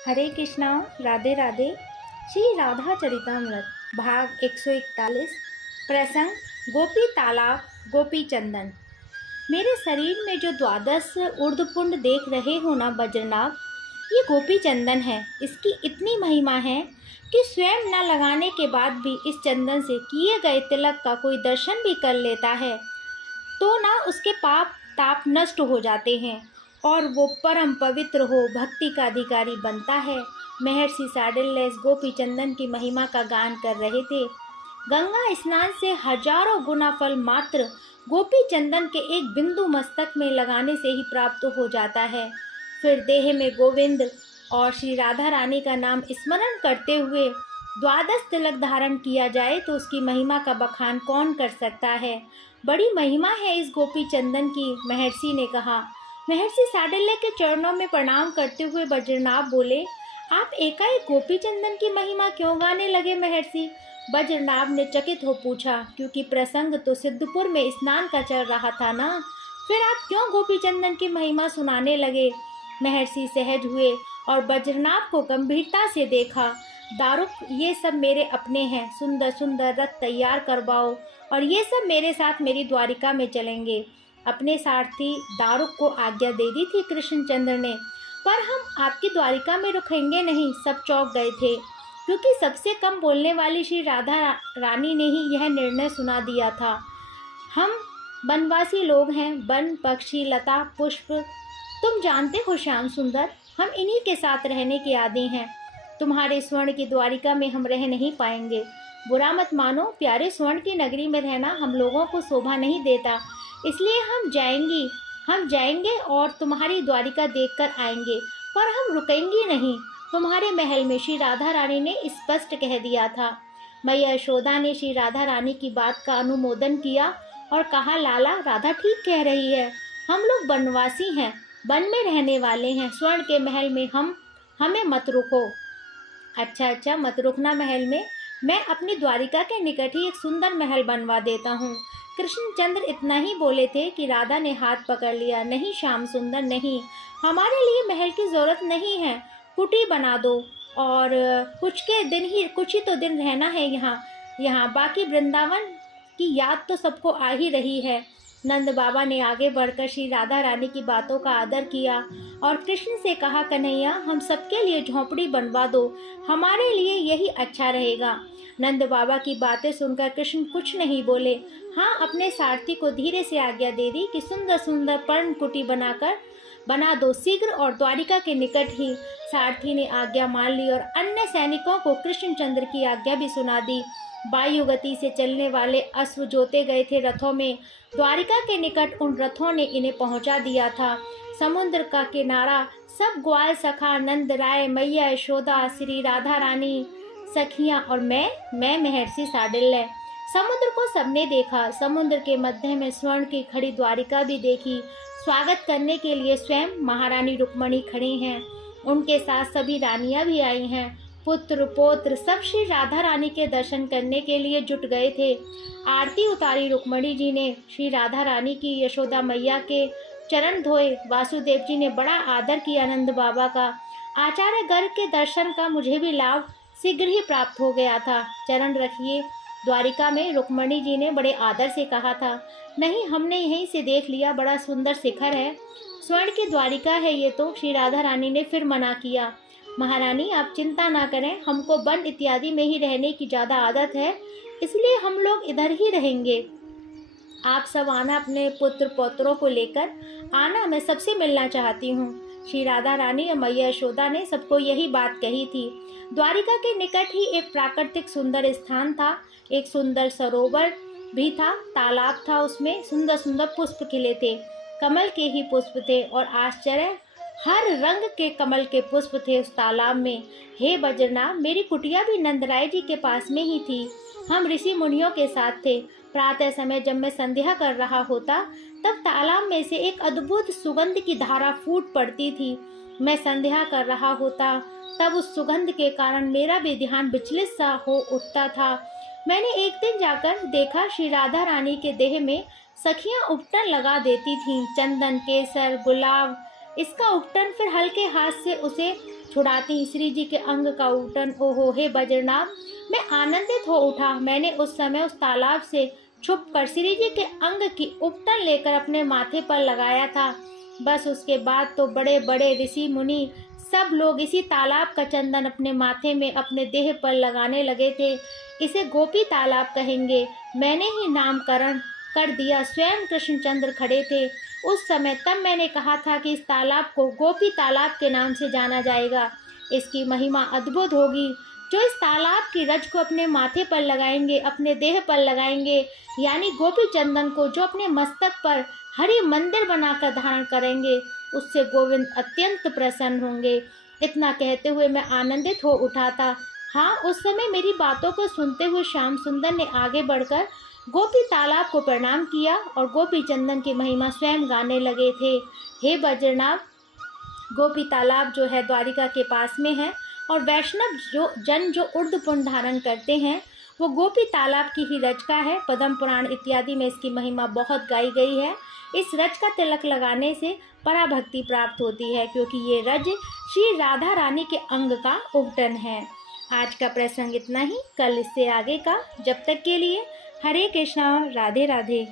हरे कृष्णा। राधे राधे। श्री राधा चरितामृत भाग 141। प्रसंग गोपी तालाब गोपी चंदन। मेरे शरीर में जो द्वादश ऊर्ध्वपुंड देख रहे हो ना बज्रनाभ, ये गोपी चंदन है। इसकी इतनी महिमा है कि स्वयं न लगाने के बाद भी इस चंदन से किए गए तिलक का कोई दर्शन भी कर लेता है तो ना उसके पाप ताप नष्ट हो जाते हैं और वो परम पवित्र हो भक्ति का अधिकारी बनता है। महर्षि शांडिल्य इस गोपी चंदन की महिमा का गान कर रहे थे। गंगा स्नान से हजारों गुना फल मात्र गोपी चंदन के एक बिंदु मस्तक में लगाने से ही प्राप्त हो जाता है। फिर देह में गोविंद और श्री राधा रानी का नाम स्मरण करते हुए द्वादश तिलक धारण किया जाए तो उसकी महिमा का बखान कौन कर सकता है। बड़ी महिमा है इस गोपी चंदन की, महर्षि ने कहा। महर्षि शांडिल्य के चरणों में प्रणाम करते हुए बज्रनाभ बोले, आप एकाएक गोपी चंदन की महिमा क्यों गाने लगे महर्षि? बज्रनाभ ने चकित हो पूछा, क्योंकि प्रसंग तो सिद्धपुर में स्नान का चल रहा था ना, फिर आप क्यों गोपी चंदन की महिमा सुनाने लगे? महर्षि सहज हुए और बज्रनाभ को गंभीरता से देखा। दारुक, ये सब मेरे अपने हैं। सुंदर सुंदर रथ तैयार करवाओ और ये सब मेरे साथ मेरी द्वारिका में चलेंगे। अपने सारथी दारुक को आज्ञा दे दी थी कृष्णचंद्र ने, पर हम आपकी द्वारिका में रुकेंगे नहीं। सब चौंक गए थे, क्योंकि सबसे कम बोलने वाली श्री राधा रानी ने ही यह निर्णय सुना दिया था। हम वनवासी लोग हैं, वन पक्षी लता पुष्प तुम जानते हो श्याम सुंदर, हम इन्हीं के साथ रहने के आदी हैं। तुम्हारे स्वर्ण की द्वारिका में हम रह नहीं पाएंगे। बुरा मत मानो, प्यारे स्वर्ण की नगरी में रहना हम लोगों को शोभा नहीं देता, इसलिए हम जाएंगे और तुम्हारी द्वारिका देखकर आएंगे, पर हम रुकेंगे नहीं। तुम्हारे महल में श्री राधा रानी ने स्पष्ट कह दिया था। मैया यशोदा ने श्री राधा रानी की बात का अनुमोदन किया और कहा, लाला राधा ठीक कह रही है, हम लोग वनवासी हैं, वन में रहने वाले हैं। स्वर्ण के महल में हमें मत रुको। अच्छा, मत रुकना महल में, मैं अपनी द्वारिका के निकट ही एक सुंदर महल बनवा देता हूँ। कृष्णचंद्र इतना ही बोले थे कि राधा ने हाथ पकड़ लिया। नहीं श्याम सुंदर, नहीं, हमारे लिए महल की जरूरत नहीं है। कुटी बना दो और कुछ ही तो दिन रहना है यहाँ बाकी वृंदावन की याद तो सबको आ ही रही है। नंद बाबा ने आगे बढ़कर श्री राधा रानी की बातों का आदर किया और कृष्ण से कहा, कन्हैया हम सबके लिए झोंपड़ी बनवा दो, हमारे लिए यही अच्छा रहेगा। नंद बाबा की बातें सुनकर कृष्ण कुछ नहीं बोले। हाँ, अपने सारथी को धीरे से आज्ञा दे दी कि सुंदर सुंदर पर्ण कुटी बना दो शीघ्र और द्वारिका के निकट ही। सारथी ने आज्ञा मान ली और अन्य सैनिकों को कृष्णचंद्र की आज्ञा भी सुना दी। वायु गति से चलने वाले अश्व जोते गए थे रथों में। द्वारिका के निकट उन रथों ने इन्हें पहुंचा दिया था। समुद्र का किनारा सब ग्वाल सखा नंद राय, मैया यशोदा, श्री राधा रानी, सखियां और मैं महर्षि शांडिल्य। समुद्र को सबने देखा। समुद्र के मध्य में स्वर्ण की खड़ी द्वारिका भी देखी। स्वागत करने के लिए स्वयं महारानी रुक्मणी खड़ी हैं, उनके साथ सभी रानियां भी आई हैं। पुत्र पौत्र सब श्री राधा रानी के दर्शन करने के लिए जुट गए थे। आरती उतारी रुक्मणी जी ने श्री राधा रानी की, यशोदा मैया के चरण धोए। वासुदेव जी ने बड़ा आदर किया नंद बाबा का। आचार्य गर्ग के दर्शन का मुझे भी लाभ शीघ्र ही प्राप्त हो गया था। चरण रखिए। द्वारिका में रुक्मणी जी ने बड़े आदर से कहा था। नहीं, हमने यहीं से देख लिया, बड़ा सुंदर शिखर है, स्वर्ण की द्वारिका है ये तो। श्री राधा रानी ने फिर मना किया। महारानी आप चिंता ना करें, हमको वन इत्यादि में ही रहने की ज़्यादा आदत है, इसलिए हम लोग इधर ही रहेंगे। आप सब आना, अपने पुत्र पौत्रों को लेकर आना, मैं सबसे मिलना चाहती हूँ। श्री राधा रानी और मैया यशोदा ने सबको यही बात कही थी। द्वारिका के निकट ही एक प्राकृतिक सुंदर स्थान था। एक सुंदर सरोवर भी था, तालाब था, उसमें सुंदर सुंदर पुष्प खिले थे, कमल के ही पुष्प थे और आश्चर्य हर रंग के कमल के पुष्प थे उस तालाब में। हे बज्रनाभ, मेरी कुटिया भी नंदराय जी के पास में ही थी। हम ऋषि मुनियों के साथ थे। प्रातः समय जब मैं संध्या कर रहा होता तब तालाब में से एक अद्भुत सुगंध की धारा फूट पड़ती थी। मैं संध्या कर रहा होता तब उस सुगंध के कारण मेरा भी ध्यान विचलित सा हो उठता था। मैंने एक दिन जाकर देखा, श्री राधा रानी के देह में सखियां उपटन लगा देती थीं, चंदन केसर गुलाब। इसका उपटन फिर हल्के हाथ से उसे छुड़ाती श्री जी के अंग का उठन। ओहो हे बज्रनाभ, मैं आनंदित हो उठा। मैंने उस समय उस तालाब से छुपकर श्री जी के अंग की उपटन लेकर अपने माथे पर लगाया था। बस उसके बाद तो बड़े बड़े ऋषि मुनि सब लोग इसी तालाब का चंदन अपने माथे में, अपने देह पर लगाने लगे थे। इसे गोपी तालाब कहेंगे। मैंने ही नामकरण कर दिया। स्वयं कृष्णचंद्र खड़े थे उस समय। तब मैंने कहा था कि इस तालाब को गोपी तालाब के नाम से जाना जाएगा। इसकी महिमा अद्भुत होगी। जो इस तालाब की रज को अपने माथे पर लगाएंगे, अपने देह पर लगाएंगे, यानी गोपी चंदन को जो अपने मस्तक पर हरि मंदिर बनाकर धारण करेंगे, उससे गोविंद अत्यंत प्रसन्न होंगे। इतना कहते हुए मैं आनंदित हो उठा था। हाँ, उस समय मेरी बातों को सुनते हुए श्याम सुंदर ने आगे बढ़कर गोपी तालाब को प्रणाम किया और गोपी चंदन की महिमा स्वयं गाने लगे थे। हे बज्रनाभ, गोपी तालाब जो है द्वारिका के पास में है, और वैष्णव जो उर्द पुण्य धारण करते हैं वो गोपी तालाब की ही रज का है। पद्म पुराण इत्यादि में इसकी महिमा बहुत गाई गई है। इस रज का तिलक लगाने से पराभक्ति प्राप्त होती है, क्योंकि ये रज श्री राधा रानी के अंग का उद्घटन है। आज का प्रसंग इतना ही, कल इससे आगे का। जब तक के लिए हरे कृष्णा, राधे राधे।